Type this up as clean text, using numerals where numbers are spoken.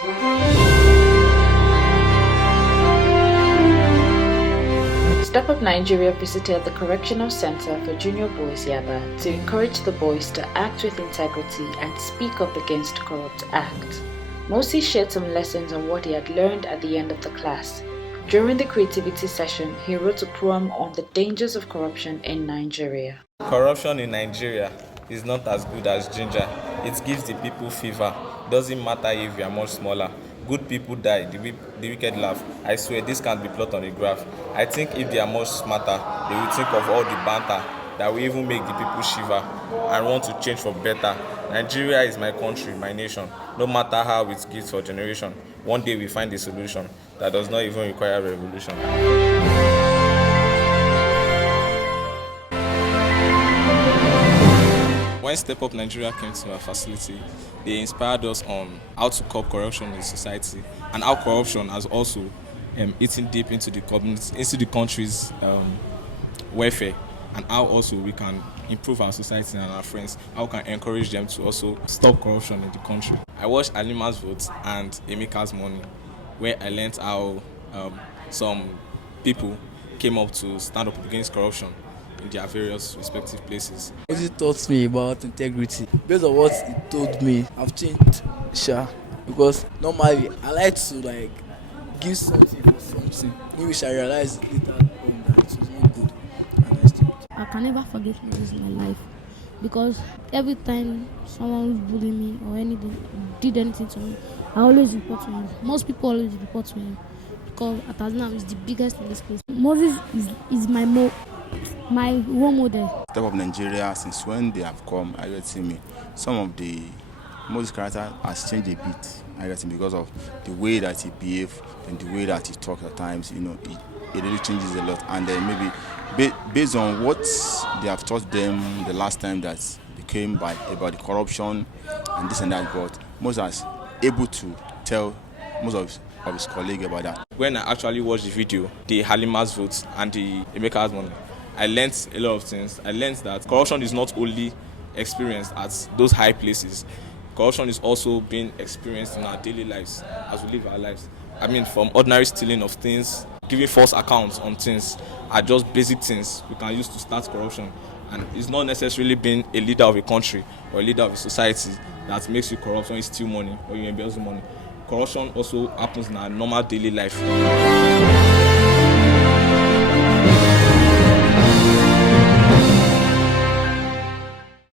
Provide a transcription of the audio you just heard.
Step Up Nigeria visited the Correctional Centre for Junior Boys Yaba to encourage the boys to act with integrity and speak up against corrupt acts. Mosi shared some lessons on what he had learned at the end of the class. During the creativity session, he wrote a poem on the dangers of corruption in Nigeria. Corruption in Nigeria is not as good as ginger. It gives the people fever. Doesn't matter if you are much smaller. Good people die, the wicked laugh. I swear this can't be plot on a graph. I think if they are much smarter, they will think of all the banter that will even make the people shiver and want to change for better. Nigeria is my country, my nation. No matter how it gives for generation, one day we find a solution that does not even require revolution. When Step Up Nigeria came to our facility, they inspired us on how to curb corruption in society and how corruption has also eaten deep into the community, into the country's welfare, and how also we can improve our society and our friends, how we can encourage them to also stop corruption in the country. I watched Alima's Vote and Emeka's Money, where I learned how some people came up to stand up against corruption in their various respective places. What he taught me about integrity, based on what he told me, I've changed because normally I like to give something for something, which I realized later on that it was not good, and I still. I can never forget this in my life because every time someone bullied me or anything did anything to me, I always report to him. Most people always report to him because Atazna is the biggest in this place. Moses is my role model. Step Up Nigeria, since when they have come, I get see me. Some of the Moses character has changed a bit, I get him, because of the way that he behaves and the way that he talks at times. It really changes a lot. And then maybe based on what they have taught them the last time that they came by about the corruption and this and that, but Moses is able to tell most of his colleagues about that. When I actually watched the video, the Halima's Vote and the Emeka's Money, I learned a lot of things. I learned that corruption is not only experienced at those high places. Corruption is also being experienced in our daily lives as we live our lives. I mean, from ordinary stealing of things, giving false accounts on things, are just basic things we can use to start corruption. And it's not necessarily being a leader of a country or a leader of a society that makes you corrupt when you steal money or you embezzle money. Corruption also happens in our normal daily life.